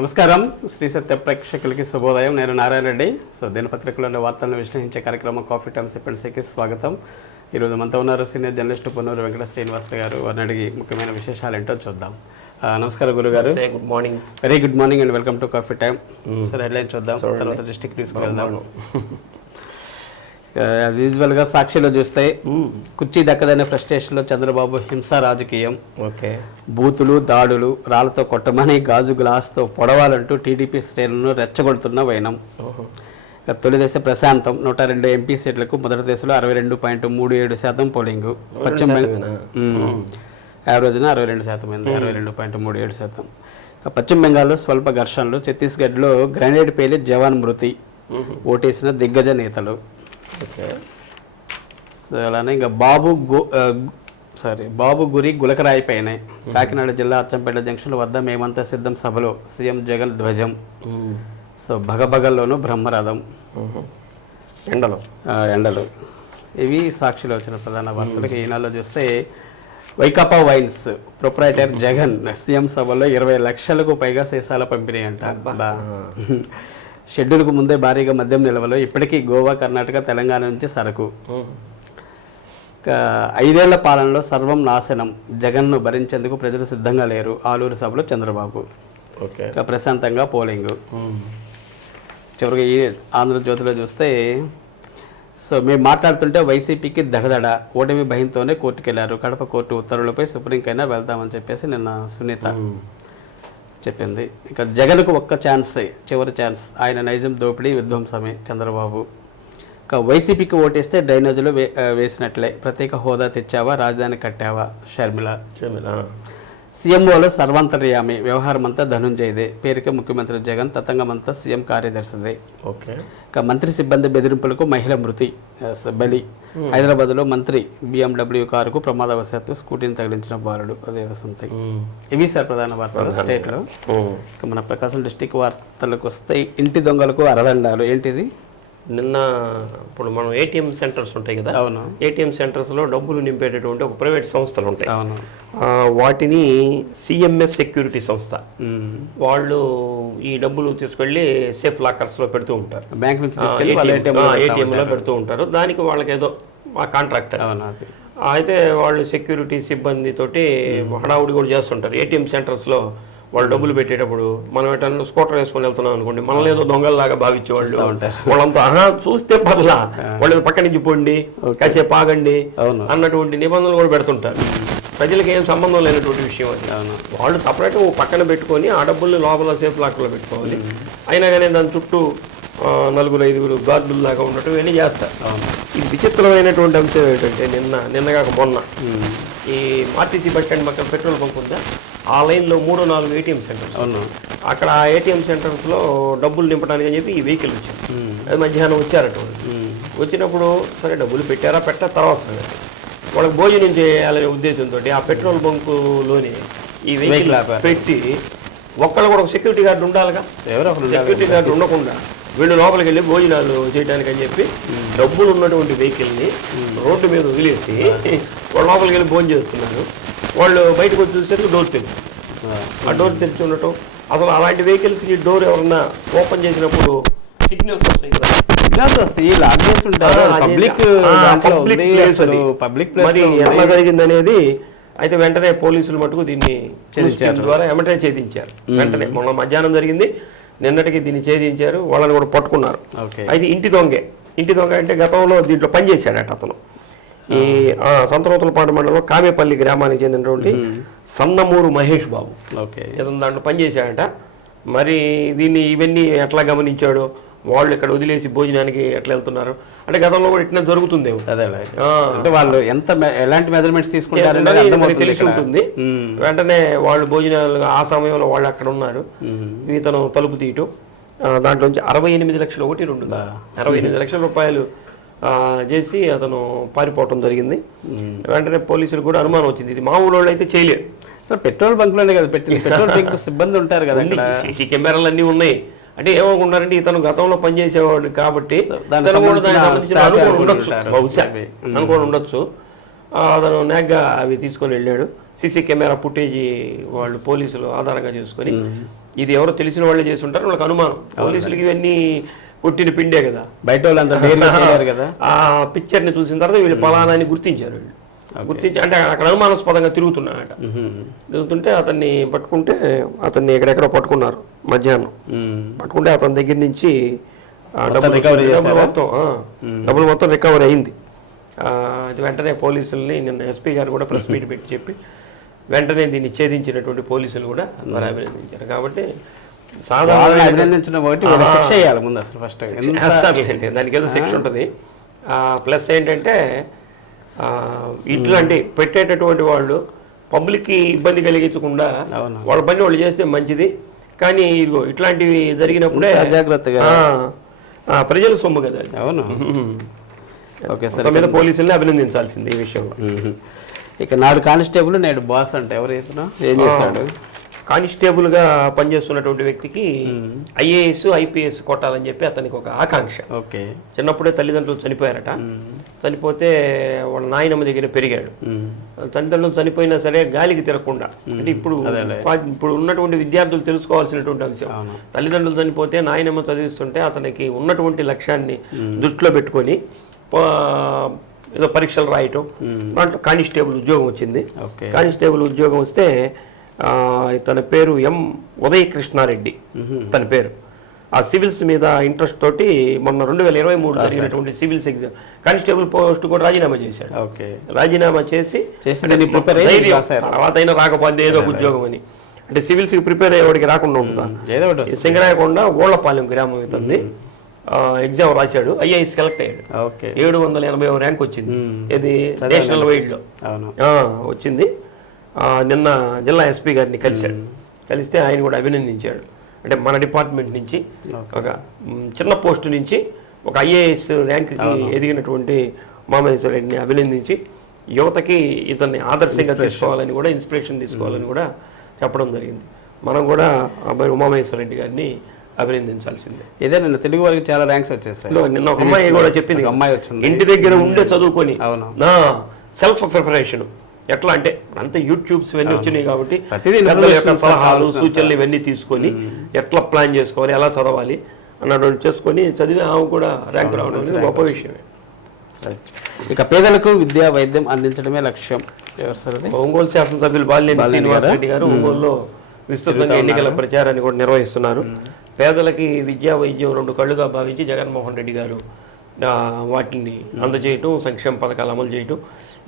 నమస్కారం శ్రీ సత్య ప్రేక్షకులకి శుభోదయం. నేను నారాయణ రెడ్డి. దినపత్రికలోని వార్తలను విశ్లేషించే కార్యక్రమం కాఫీ టైమ్ సిపెన్సీకి స్వాగతం. ఈరోజు మనతో ఉన్నారు సీనియర్ జర్నలిస్ట్ పొన్నూరు వెంకట శ్రీనివాసరావు గారు. వారిని అడిగి ముఖ్యమైన విశేషాలు ఏంటో చూద్దాం. నమస్కారం గురుగారు. Good morning. Very good morning and welcome to coffee time. Sir headline చూద్దాం, తర్వాత డిస్ట్రిక్ట్ న్యూస్కి వెళ్దాం. యాజ్ యూజువల్గా సాక్షిలో చూస్తే కుర్చీ దక్కదనే ఫ్రస్ట్రేషన్లో చంద్రబాబు హింస రాజకీయం, బూతులు దాడులు, రాళ్లతో కొట్టమని గాజు గ్లాస్తో పొడవాలంటూ టీడీపీ శ్రేణులను రెచ్చగొడుతున్న వైనం. తొలి దశ ప్రశాంతం, 102 ఎంపీ సీట్లకు మొదటి దశలో 62.37% పోలింగు. యావరేజ్న 62% అయింది, 62.37%. పశ్చిమ బెంగాల్లో స్వల్ప ఘర్షణలు, ఛత్తీస్గఢ్లో గ్రెనేడ్ పేలి జవాన్ మృతి, ఓటేసిన దిగ్గజ నేతలు. అలానే ఇంకా బాబు గురి గులకరాయిపైనే. కాకినాడ జిల్లా అచ్చంపేట జంక్షన్ వద్ద మేమంతా సిద్ధం సభలో సీఎం జగన్ ధ్వజం. భగభగల్లోనూ బ్రహ్మరథం, ఎండలు. ఇవి సాక్షిలో వచ్చిన ప్రధాన వార్తలకు. ఈనాడులో చూస్తే Vaikapa wines proprietor Jagan CM సభలో 20 లక్షలకు పైగా సీసాల పంపిణీ అంట. షెడ్యూల్కు ముందే భారీగా మద్యం నిల్వలు, ఇప్పటికీ గోవా, కర్ణాటక, తెలంగాణ నుంచి సరకు. 5 ఏళ్ల పాలనలో సర్వం నాశనం, జగన్ను భరించేందుకు ప్రజలు సిద్ధంగా లేరు. ఆలూరు సభలో చంద్రబాబు. ప్రశాంతంగా పోలింగ్. చివరికి ఈ ఆంధ్రజ్యోతిలో చూస్తే మేము మాట్లాడుతుంటే వైసీపీకి దడదడ, ఓటమి భయంతోనే కోర్టుకెళ్లారు. కడప కోర్టు ఉత్తర్వులపై సుప్రీంకైనా వెళ్తామని చెప్పేసి నిన్న సునీత చెప్పింది. ఇక జగన్కు ఒక్క ఛాన్సే, చివరి ఛాన్స్, ఆయన నైజం దోపిడీ విధ్వంసమే చంద్రబాబు. ఇక వైసీపీకి ఓటేస్తే డ్రైనేజీలు వేసినట్లే, ప్రత్యేక హోదా తెచ్చావా, రాజధాని కట్టావా షర్మిల. సీఎంఓలో సర్వాంతర్యామి, వ్యవహారమంతా ధనుంజయదే, పేరుకే ముఖ్యమంత్రి జగన్, తతంగమంతా సీఎం కార్యదర్శిదే. ఇక మంత్రి సిబ్బంది బెదిరింపులకు మహిళ మృతి బలి. హైదరాబాద్లో మంత్రి BMW కారుకు ప్రమాదవశాత్తు స్కూటీని తగిలించిన బాలుడు. అదేదో సంథింగ్. ఇవి సార్ ప్రధాన వార్తలు స్టేట్లో. ఇక మన ప్రకాశం డిస్టిక్ వార్తలకు వస్తే ఇంటి దొంగలకు అరదండాలు. ఏంటిది? నిన్న ఇప్పుడు మనం ATM సెంటర్స్ ఉంటాయి కదా. అవును. ATM సెంటర్స్లో డబ్బులు నింపేటటువంటి ఒక ప్రైవేట్ సంస్థలు ఉంటాయి. అవును. వాటిని CMS సెక్యూరిటీ సంస్థ వాళ్ళు ఈ డబ్బులు తీసుకెళ్ళి సేఫ్ లాకర్స్లో పెడుతూ ఉంటారు. బ్యాంక్ నుంచి ATMలో పెడుతూ ఉంటారు. దానికి వాళ్ళకి ఏదో ఆ కాంట్రాక్ట్. అయితే వాళ్ళు సెక్యూరిటీ సిబ్బందితోటి హడావుడి కూడా చేస్తుంటారు. ATM సెంటర్స్లో వాళ్ళు డబ్బులు పెట్టేటప్పుడు మనం ఎటన్నా స్కూటర్ వేసుకొని వెళ్తున్నాం అనుకోండి, మనల్ని ఏదో దొంగల్లాగా భావించేవాళ్ళు వాళ్ళంతా చూస్తే పర్లా వాళ్ళు పక్క నుంచి పోండి, కాసేపు ఆగండి అన్నటువంటి నిబంధనలు కూడా పెడుతుంటారు. ప్రజలకు ఏం సంబంధం లేనటువంటి విషయం అది. వాళ్ళు సపరేట్గా పక్కన పెట్టుకొని ఆ డబ్బుల్ని లోపల సేఫ్ లాక్లో పెట్టుకోవాలి. అయినా కానీ దాని చుట్టూ 4-5 గార్డులు లాగా ఉండటం ఇవన్నీ చేస్తారు. ఇది విచిత్రమైనటువంటి అంశం ఏంటంటే నిన్నగాక మొన్న ఈ RTC బస్ స్టాండ్ పక్కన పెట్రోల్ బంక్ ఉందా, ఆ లైన్లో 3-4 ATM సెంటర్స్. అక్కడ ఆ ATM సెంటర్స్లో డబ్బులు నింపడానికి అని చెప్పి ఈ వెహికల్ వచ్చింది. అది మధ్యాహ్నం వచ్చారట. వచ్చినప్పుడు సరే డబ్బులు పెట్టారా తర్వాత సంగతి, వాళ్ళకి భోజనం చేయాలనే ఉద్దేశంతో ఆ పెట్రోల్ బంకులోని ఈ వెహికల్ పెట్టి ఒక్కళ్ళు కూడా ఒక సెక్యూరిటీ గార్డు ఉండాలిగా. సెక్యూరిటీ గార్డు ఉండకుండా వీళ్ళు లోపలికి వెళ్ళి భోజనాలు చేయడానికి అని చెప్పి డబ్బులు ఉన్నటువంటి వెహికల్ని రోడ్డు మీద వదిలేసి వాళ్ళు లోపలికి వెళ్ళి భోజనం చేస్తున్నారు. వాళ్ళు బయటకు వచ్చి చూసేందుకు డోర్ తెరిచి, ఆ డోర్ తెరిచి ఉండటం. అసలు అలాంటి వెహికల్స్కి డోర్ ఎవరన్నా ఓపెన్ చేసినప్పుడు సిగ్నల్స్ వస్తాయి కదా, మరి ఎట్లా జరిగింది అనేది. అయితే వెంటనే పోలీసులు మటుకు దీన్ని ద్వారా ఎమ్మటే ఛేదించారు. వెంటనే మొన్న మధ్యాహ్నం జరిగింది, నిన్నటికి దీన్ని ఛేదించారు, వాళ్ళని కూడా పట్టుకున్నారు. అయితే ఇంటి దొంగ అంటే గతంలో దీంట్లో పనిచేశాడట అతను. ఈ సంతనూతలపాడు మండలంలో కామేపల్లి గ్రామానికి చెందినటువంటి సన్నమూరు మహేష్ బాబు ఇతను దాంట్లో పనిచేశాడట. మరి ఇవన్నీ ఎట్లా గమనించాడో, వాళ్ళు ఇక్కడ వదిలేసి భోజనానికి ఎట్లా వెళ్తున్నారు అంటే గతంలో కూడా ఇట్లా జరుగుతుందేమో. వాళ్ళు ఎలాంటి మెజర్మెంట్స్ తీసుకుంటారో తెలిసి ఉంటుంది. వెంటనే వాళ్ళు భోజనాలు ఆ సమయంలో వాళ్ళు అక్కడ ఉన్నారు. ఇతను తలుపు తీయటం, దాంట్లోంచి 68 లక్షలు, 68 లక్షల రూపాయలు చేసి అతను పారిపోవటం జరిగింది. వెంటనే పోలీసులు కూడా అనుమానం వచ్చింది, ఇది మామూలు వాళ్ళు అయితే చేయలేరు. సార్ పెట్రోల్ బంక్లోనే కదా పెట్టింది, పెట్రోల్ బంక్ సిబ్బంది ఉంటారు కదా, CC కెమెరాలు అన్నీ ఉన్నాయి. అంటే ఏమనుకుంటారంటే ఇతను గతంలో పనిచేసేవాడు కాబట్టి అనుకోని ఉండొచ్చు. అతను నాగ్గా అవి తీసుకొని వెళ్ళాడు. సీసీ కెమెరా ఫుటేజీ వాళ్ళు పోలీసులు ఆధారంగా చేసుకొని ఇది ఎవరో తెలిసిన వాళ్ళే చేసి ఉంటారు, వాళ్ళకి అనుమానం. పోలీసులకి ఇవన్నీ కొట్టిన పిండే కదా, బయట వాళ్ళంతా కదా. ఆ పిక్చర్ని చూసిన తర్వాత వీళ్ళు పలానా అని గుర్తించారు. వీళ్ళు గుర్తించి అంటే అక్కడ అనుమానాస్పదంగా తిరుగుతున్నాడట. తిరుగుతుంటే అతన్ని పట్టుకుంటే అతన్ని ఎక్కడెక్కడో పట్టుకున్నారు మధ్యాహ్నం. పట్టుకుంటే అతని దగ్గర నుంచి డబ్బులు మొత్తం రికవరీ అయింది. అది వెంటనే పోలీసుల్ని నిన్న ఎస్పీ గారు కూడా ప్రెస్ మీట్ పెట్టి చెప్పి వెంటనే దీన్ని ఛేదించినటువంటి పోలీసులు కూడా మరి అభినందించారు. కాబట్టి సాధారణ అభినందించడం శిక్ష చేయాలి ముందు అసలు ఫస్ట్ వేస్తారులేండి, దానికి ఏదో శిక్ష ఉంటుంది. ప్లస్ ఏంటంటే ఇట్లాంటి పెట్టేటటువంటి వాళ్ళు పబ్లిక్కి ఇబ్బంది కలిగించకుండా వాళ్ళ పని వాళ్ళు చేస్తే మంచిది. కానీ ఇదిగో ఇట్లాంటివి జరిగినప్పుడే జాగ్రత్తగా ప్రజల సొమ్ము కదా. అవును. ఓకే సార్, మీద పోలీసుల్ని అభినందించాల్సింది ఈ విషయంలో. ఇక నాడు కానిస్టేబుల్ నేడు బాస్ అంటే ఎవరు ఏం చేశాడు? కానిస్టేబుల్గా పనిచేస్తున్నటువంటి వ్యక్తికి ఐఏఎస్ ఐపీఎస్ కొట్టాలని చెప్పి అతనికి ఒక ఆకాంక్ష. ఓకే. చిన్నప్పుడే తల్లిదండ్రులు చనిపోయారట. చనిపోతే వాళ్ళ నాయనమ్మ దగ్గర పెరిగాడు. తల్లిదండ్రులు చనిపోయినా సరే గాలికి తిరగకుండా, అంటే ఇప్పుడు ఉన్నటువంటి విద్యార్థులు తెలుసుకోవాల్సినటువంటి అంశం, తల్లిదండ్రులు చనిపోతే నాయనమ్మ చదివిస్తుంటే అతనికి ఉన్నటువంటి లక్ష్యాన్ని దృష్టిలో పెట్టుకొని ఏదో పరీక్షలు రాయటం, దాంట్లో కానిస్టేబుల్ ఉద్యోగం వచ్చింది. కానిస్టేబుల్ ఉద్యోగం వస్తే తన పేరు ఎం ఉదయ కృష్ణారెడ్డి తన పేరు. ఆ సివిల్స్ మీద ఇంట్రెస్ట్ తోటి మొన్న 2023 జరిగినటువంటి సివిల్స్ ఎగ్జామ్ కానిస్టేబుల్ పోస్ట్ కూడా రాజీనామా చేశాడు. రాజీనామా చేసి తర్వాత అయినా రాకపోతే ఏదో ఉద్యోగం అని, అంటే సివిల్స్కి ప్రిపేర్ అయ్యేవాడికి రాకుండా ఉంటుందా? సింగరాయకొండ ఓళ్లపాలెం గ్రామం అవుతుంది. ఎగ్జామ్ రాశాడు, ఐఏఎస్ సెలెక్ట్ అయ్యాడు. 780 ర్యాంక్ వచ్చింది. ఇది నేషనల్ వైడ్లో వచ్చింది. నిన్న జిల్లా ఎస్పీ గారిని కలిస్తే ఆయన కూడా అభినందించాడు. అంటే మన డిపార్ట్మెంట్ నుంచి ఒక చిన్న పోస్టు నుంచి ఒక ఐఏఎస్ ర్యాంక్కి ఎదిగినటువంటి ఉమామహేశ్వర రెడ్డిని అభినందించి యువతకి ఇతన్ని ఆదర్శంగా తీసుకోవాలని కూడా, ఇన్స్పిరేషన్ తీసుకోవాలని కూడా చెప్పడం జరిగింది. మనం కూడా అబ్బాయి ఉమామహేశ్వర రెడ్డి గారిని అభినందించాల్సిందే. ఇదే నిన్న తెలుగు వారికి చాలా ర్యాంక్స్ వచ్చేసాయి. నిన్న ఒక అమ్మాయి కూడా చెప్పింది, అమ్మాయి వచ్చింది ఇంటి దగ్గర ఉండే చదువుకొని సెల్ఫ్ ప్రిపరేషన్. ఎట్లా అంటే అంత యూట్యూబ్స్ ఇవన్నీ వచ్చినాయి కాబట్టి పెద్దల యొక్క సలహాలు సూచనలు ఇవన్నీ తీసుకొని ఎట్లా ప్లాన్ చేసుకోవాలి, ఎలా చదవాలి అన్నటువంటి చేసుకొని చదివి ఆమె కూడా ర్యాంక్ రావడం అనేది గొప్ప విషయమే. ఇక పేదలకు విద్యా వైద్యం అందించడమే లక్ష్యం. ఒంగోలు శాసనసభ్యులు బాలినేని శ్రీనివాసరెడ్డి గారు ఒంగోలులో విస్తృతంగా ఎన్నికల ప్రచారాన్ని కూడా నిర్వహిస్తున్నారు. పేదలకి విద్యా వైద్యం 2 కళ్ళుగా భావించి జగన్మోహన్ రెడ్డి గారు వాటిని అందజేయటం, సంక్షేమ పథకాలు అమలు చేయటం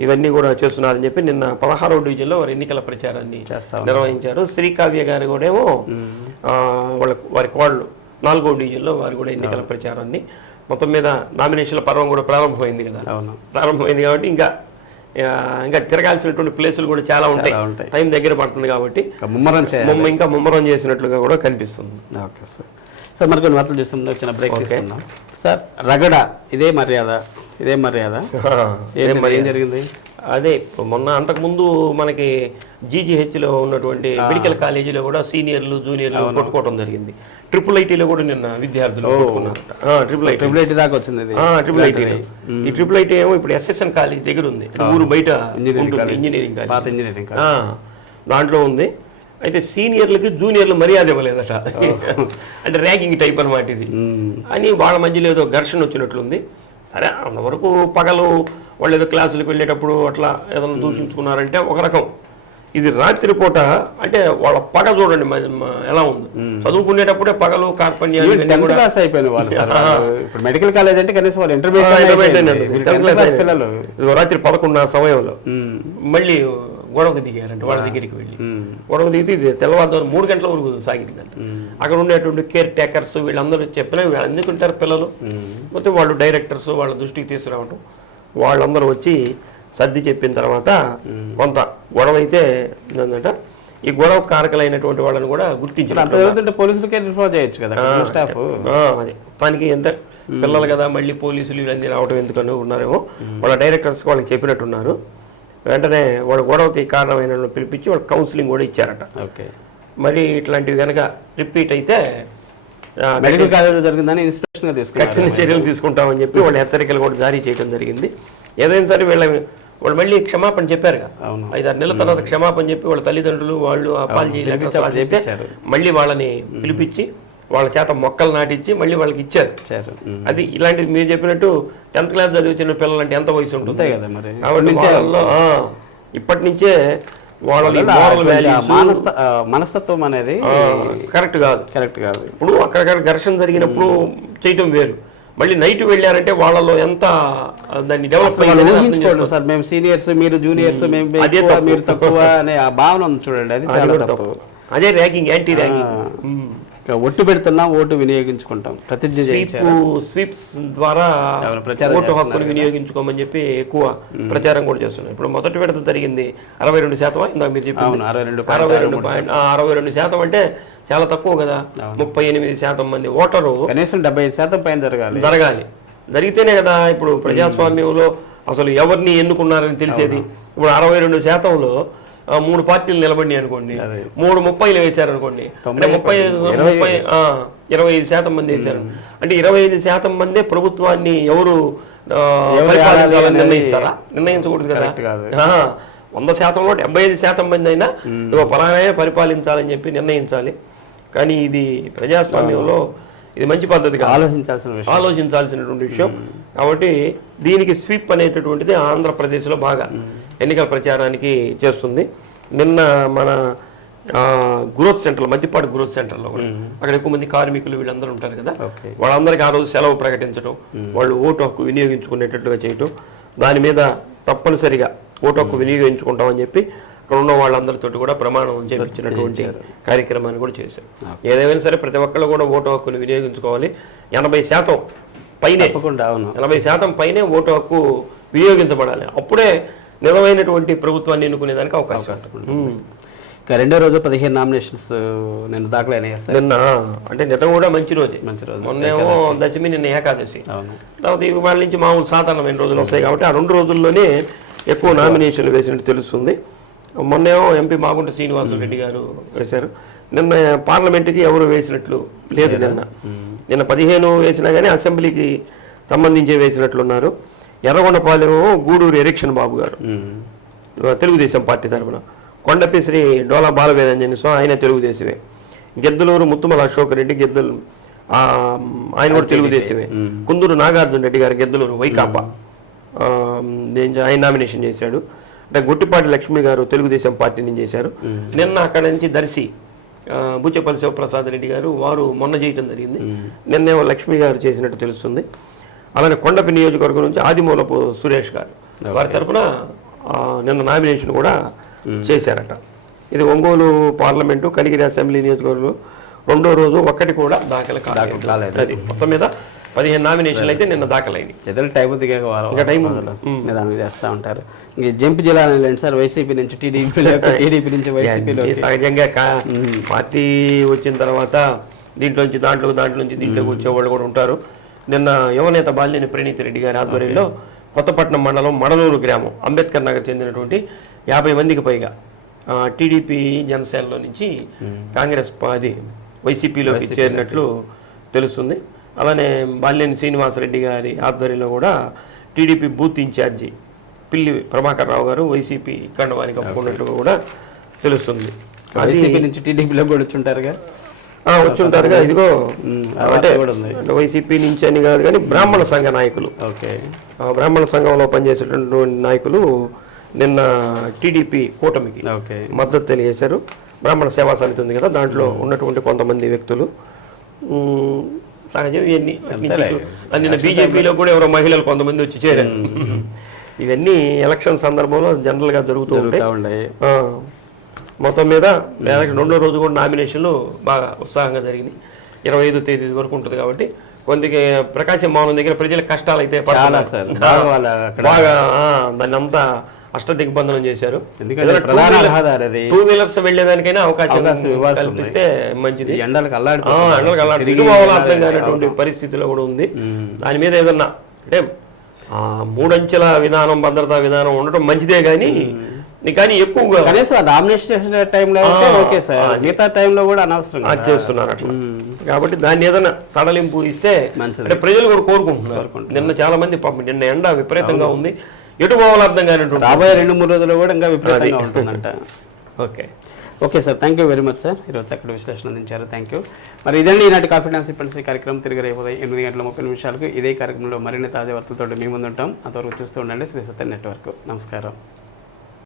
ఇవన్నీ కూడా చేస్తున్నారని చెప్పి నిన్న 16వ డివిజన్లో వారి ఎన్నికల ప్రచారాన్ని నిర్వహించారు. శ్రీకావ్య గారు కూడా ఏమో వారి కోళ్ళు 4వ డివిజన్లో వారు కూడా ఎన్నికల ప్రచారాన్ని, మొత్తం మీద నామినేషన్ల పర్వం కూడా ప్రారంభమైంది కదా. ప్రారంభమైంది కాబట్టి ఇంకా తిరగాల్సినటువంటి ప్లేసులు కూడా చాలా ఉంటాయి. టైం దగ్గర పడుతుంది కాబట్టి ఇంకా ముమ్మరం చేసినట్లుగా కూడా కనిపిస్తుంది. Okay sir. సార్ మరి కొన్ని వార్తలు చూస్తాం, చిన్న బ్రేక్ తీసుకుందాం. సార్ రగడ ఇదే మర్యాద ఏం జరిగింది? అదే మొన్న అంతకుముందు మనకి జీజీహెచ్లో ఉన్నటువంటి మెడికల్ కాలేజీలో కూడా సీనియర్లు జూనియర్లు కొట్టుకోవడం జరిగింది. IIITలో కూడా నిన్న విద్యార్థులు ట్రిపుల్ దాకా వచ్చింది. ఈ IIIT ఏమో ఇప్పుడు SSN కాలేజ్ దగ్గర ఉంది, ఊరు బయట ఇంజనీరింగ్ కాలేజ్ దాంట్లో ఉంది. అయితే సీనియర్లకి జూనియర్లు మర్యాద ఇవ్వలేదట, అంటే ర్యాగింగ్ టైప్ అనమాట ఇది అని వాళ్ళ మధ్యలో ఏదో ఘర్షణ వచ్చినట్లుంది. సరే, అంతవరకు పగలు వాళ్ళు ఏదో క్లాసులకు వెళ్ళేటప్పుడు అట్లా ఏదైనా దూషించుకున్నారంటే ఒక రకం. ఇది రాత్రి పూట అంటే వాళ్ళ పగ చూడండి ఎలా ఉంది. చదువుకునేటప్పుడే పగలు కార్పణ్యాలు మెడికల్ కాలేజ్ అంటే కనీసం వాళ్ళు రాత్రి 11 సమయంలో మళ్ళీ గొడవకు దిగారంటే వాళ్ళ దగ్గరికి వెళ్ళి గొడవ దిగితే ఇది తెల్లవారుజామున 3 గంటల వరకు సాగిందంట. అక్కడ ఉండేటువంటి కేర్ టేకర్స్ వీళ్ళందరూ చెప్పినా వీళ్ళు ఎందుకుంటారు పిల్లలు, మొత్తం వాళ్ళు డైరెక్టర్స్ వాళ్ళ దృష్టికి తీసుకురావటం, వాళ్ళందరూ వచ్చి సర్ది చెప్పిన తర్వాత కొంత గొడవ అయితే ఏంటంట. ఈ గొడవ కారకులైనటువంటి వాళ్ళని కూడా గుర్తించారు. పోలీసులకే రిపోర్ట్ చేయొచ్చు కదా స్టాఫ్. అదే దానికి ఎంత పిల్లలు కదా మళ్ళీ పోలీసులు ఇవన్నీ రావటం ఎందుకని ఉన్నారేమో వాళ్ళ డైరెక్టర్స్కి వాళ్ళకి చెప్పినట్టున్నారు. వెంటనే వాళ్ళ గొడవకి కారణమైన పిలిపించి వాళ్ళు కౌన్సిలింగ్ కూడా ఇచ్చారట. మరి ఇట్లాంటివి కనుక రిపీట్ అయితే మెడికల్ కాలేజ్ జరిగిందని ఇన్స్పిరేషన్గా కఠిన చర్యలు తీసుకుంటామని చెప్పి వాళ్ళు హెచ్చరికలు కూడా జారీ చేయడం జరిగింది. ఏదైనా సరే వీళ్ళ వాళ్ళు మళ్ళీ క్షమాపణ చెప్పారుగా 5-6 నెలల తర్వాత క్షమాపణ చెప్పి వాళ్ళ తల్లిదండ్రులు వాళ్ళు అపాలజీ లెటర్స్ రాసిస్తే మళ్ళీ వాళ్ళని పిలిపించి వాళ్ళ చేత మొక్కలు నాటించి మళ్ళీ వాళ్ళకి ఇచ్చారు. అది ఇలాంటిది మీరు చెప్పినట్టు 10th క్లాస్ చదివించిన పిల్లలు అంటే ఎంత వయసు ఉంటుంది కాబట్టి వాళ్ళలో ఇప్పటి నుంచే వాళ్ళ మోరల్ వాల్యూస్ మనస్తత్వం అనేది కరెక్ట్ కాదు. ఇప్పుడు అక్కడ ఘర్షణ జరిగినప్పుడు చేయటం వేరు, మళ్ళీ నైట్ వెళ్ళారంటే వాళ్ళలో ఎంత దాన్ని డెవలప్ సార్. మేము సీనియర్స్, మీరు జూనియర్స్, మేము మీరు తక్కువ అనే ఆ భావన ఉంది చూడండి, అది చాలా తప్పు. అదే ర్యాగింగ్, యాంటీ ర్యాగింగ్. ఒట్టు పెడుతున్నాం, ఓటు వినియోగించుకుంటాం, ప్రతిజ్ఞ స్వీప్స్ ద్వారా ఓటు హక్కును వినియోగించుకోమని చెప్పి ఎక్కువ ప్రచారం కూడా చేస్తున్నాం. ఇప్పుడు మొదటి విడత జరిగింది 62%, ఇందాక మీరు చెప్పారు 62% అంటే చాలా తక్కువ కదా. 38% మంది ఓటరు కనీసం 75% పైన జరగాలి. జరిగితేనే కదా ఇప్పుడు ప్రజాస్వామ్యంలో అసలు ఎవరిని ఎన్నుకున్నారని తెలిసేది. ఇప్పుడు 62%లో 3 పార్టీలు నిలబడి అనుకోండి, 3 30 వేశారు అనుకోండి, అంటే 25% మంది వేశారు. అంటే 25% మందే ప్రభుత్వాన్ని ఎవరు పరిపాలించాలని నిర్ణయిస్తారా? నిర్ణయించకూడదు కదా. 100%లో 75% మంది అయినా పలానాయే పరిపాలించాలని చెప్పి నిర్ణయించాలి. కానీ ఇది ప్రజాస్వామ్యంలో ఇది మంచి పద్ధతిగా ఆలోచించాల్సినటువంటి విషయం. కాబట్టి దీనికి స్వీప్ అనేటటువంటిది ఆంధ్రప్రదేశ్లో బాగా ఎన్నికల ప్రచారానికి చేస్తుంది. నిన్న మన గ్రోత్ సెంటర్లో, మధ్యపాటి గ్రోత్ సెంటర్లో కూడా అక్కడ ఎక్కువ మంది కార్మికులు వీళ్ళందరూ ఉంటారు కదా, వాళ్ళందరికీ ఆ రోజు సెలవు ప్రకటించడం, వాళ్ళు ఓటు హక్కు వినియోగించుకునేటట్లుగా చేయటం, దాని మీద తప్పనిసరిగా ఓటు హక్కు వినియోగించుకుంటామని చెప్పి అక్కడ ఉన్న వాళ్ళందరితో కూడా ప్రమాణం చేయించినటువంటి కార్యక్రమాన్ని కూడా చేశారు. ఏదేమైనా సరే ప్రతి ఒక్కళ్ళు కూడా ఓటు హక్కును వినియోగించుకోవాలి. 80% పైనే 80% పైనే ఓటు హక్కు వినియోగించబడాలి. అప్పుడే నిజమైనటువంటి ప్రభుత్వాన్ని ఎన్నుకునేదానికి అవకాశం. రెండో రోజు 15 నామినేషన్స్ నిన్న దాఖలైనాయి. నిన్న అంటే నిన్న కూడా మంచి రోజు. మొన్నేమో దశమి, నిన్న ఏకాదశి. తర్వాత వాళ్ళ నుంచి మామూలు సాధారణమైన రోజులు వస్తాయి కాబట్టి ఆ 2 రోజుల్లోనే ఎక్కువ నామినేషన్లు వేసినట్టు తెలుస్తుంది. మొన్నేమో ఎంపీ మాగుంట శ్రీనివాసరెడ్డి గారు వేశారు. నిన్న పార్లమెంటుకి ఎవరు వేసినట్లు లేదు. నిన్న 15 వేసినా కానీ అసెంబ్లీకి సంబంధించి వేసినట్లున్నారు. ఎర్రగొండపాలెం గూడూరు ఎరిక్షన్ బాబు గారు తెలుగుదేశం పార్టీ తరఫున, కొండపి శ్రీ డోలా బాలవేదంజని స్వామి ఆయన తెలుగుదేశమే, గెద్దలూరు ముత్తుమల అశోక్ రెడ్డి గెద్దలు ఆయన కూడా తెలుగుదేశమే, కుందూరు నాగార్జున రెడ్డి గారు గెద్దలూరు వైకాపా ఆయన నామినేషన్ చేశాడు. అంటే గుట్టిపాటి లక్ష్మి గారు తెలుగుదేశం పార్టీ నుంచి చేశారు. నిన్న అక్కడ నుంచి దర్శి బుచ్చపల్లి శివప్రసాద్ రెడ్డి గారు వారు మొన్న చేయటం జరిగింది. నిన్నేమో లక్ష్మి గారు చేసినట్టు తెలుస్తుంది. అలానే కొండపి నియోజకవర్గం నుంచి ఆదిమూలపు సురేష్ గారు వారి తరఫున నిన్న నామినేషన్ కూడా చేశారట. ఇది ఒంగోలు పార్లమెంటు, కనిగిరి అసెంబ్లీ నియోజకవర్గంలో రెండో రోజు ఒక్కటి కూడా దాఖలు కాలేదు. అది మొత్తం మీద 15 నామినేషన్లు అయితే నిన్న దాఖలైంది. టైం చేస్తూ ఉంటారు. జంప్ జిల్లా సార్, వైసీపీ నుంచి టీడీపీ నుంచి వైసీపీలో సహజంగా పార్టీ వచ్చిన తర్వాత దీంట్లోంచి దీంట్లోకి వచ్చేవాళ్ళు కూడా ఉంటారు. నిన్న యువనేత బాలినేని ప్రణీత్ రెడ్డి గారి ఆధ్వర్యంలో కొత్తపట్నం మండలం మడనూరు గ్రామం అంబేద్కర్ నగర్ చెందినటువంటి 50 మందికి పైగా టీడీపీ జనసేనలో నుంచి కాంగ్రెస్ వైసీపీలోకి చేరినట్లు తెలుస్తుంది. అలానే బాలినేని శ్రీనివాసరెడ్డి గారి ఆధ్వర్యంలో కూడా టీడీపీ బూత్ ఇన్ఛార్జి పిల్లి ప్రభాకర్ రావు గారు వైసీపీ కండవానికి కప్పుకున్నట్లుగా కూడా తెలుస్తుంది. వైసీపీ నుంచి టీడీపీలో కూడా వచ్చుంటారుగా. ఇదిగో అంటే వైసీపీ నుంచి అని కాదు కానీ బ్రాహ్మణ సంఘ నాయకులు, బ్రాహ్మణ సంఘంలో పనిచేసేటటువంటి నాయకులు నిన్న టీడీపీ కూటమికి మద్దతు తెలియజేశారు. బ్రాహ్మణ సేవా సమితి ఉంది కదా, దాంట్లో ఉన్నటువంటి కొంతమంది వ్యక్తులు సహజం. ఇవన్నీ నిన్న బీజేపీలో కూడా ఎవరో మహిళలు కొంతమంది వచ్చి చేరారు. ఇవన్నీ ఎలక్షన్ సందర్భంలో జనరల్గా జరుగుతూ ఉంటాయి. మొత్తం మీద రెండో రోజు కూడా నామినేషన్లు బాగా ఉత్సాహంగా జరిగినాయి. 25వ తేదీ వరకు ఉంటుంది కాబట్టి కొందికి ప్రకాశం భవనం దగ్గర ప్రజల కష్టాలు అయితే బాగా దాన్ని అంతా అష్టదిగ్బంధనం చేశారు. 2 వీలర్స్ వెళ్లేదానికైనా అవకాశం కల్పిస్తే మంచిది. ఎండలకు అర్థం కానటువంటి పరిస్థితిలో కూడా ఉంది. దాని మీద ఏదన్నా అంటే 3 అంచెల విధానం, భద్రతా విధానం ఉండటం మంచిదే కానీ ఎక్కువగా నామినేషన్ టైంలో ఓకే సార్, మిగతా టైంలో కూడా అనవసరం చేస్తున్నారు అట్లా. కాబట్టి దాన్ని ఏదైనా సడలింపు ఇస్తే అంటే ప్రజలు కూడా కోరుకుంటున్నారు. నిన్న చాలా మంది నిన్న ఎండ విపరీతంగా ఉంది. ఎటు పోవాలి అర్థం కానిటువంటి. రాబోయే 2-3 రోజుల్లో కూడా ఇంకా విపరీతంగా ఉంటుందంట. Okay okay sir, thank you very much sir. ఈరోజు చక్కటి విశ్లేషణ అందించారు. Thank you. మరి ఇదండి ఈనాటి కాన్ఫిడెన్స్ ఇప్పటి కార్యక్రమం. తిరిగి రేపు 8:30 ఈ కార్యక్రమంలో మరిన్ని తాజా వార్తలతో మీ ముందు ఉంటాం. అంతవరకు చూస్తూ ఉండండి శ్రీ సత్య నెట్వర్క్. నమస్కారం.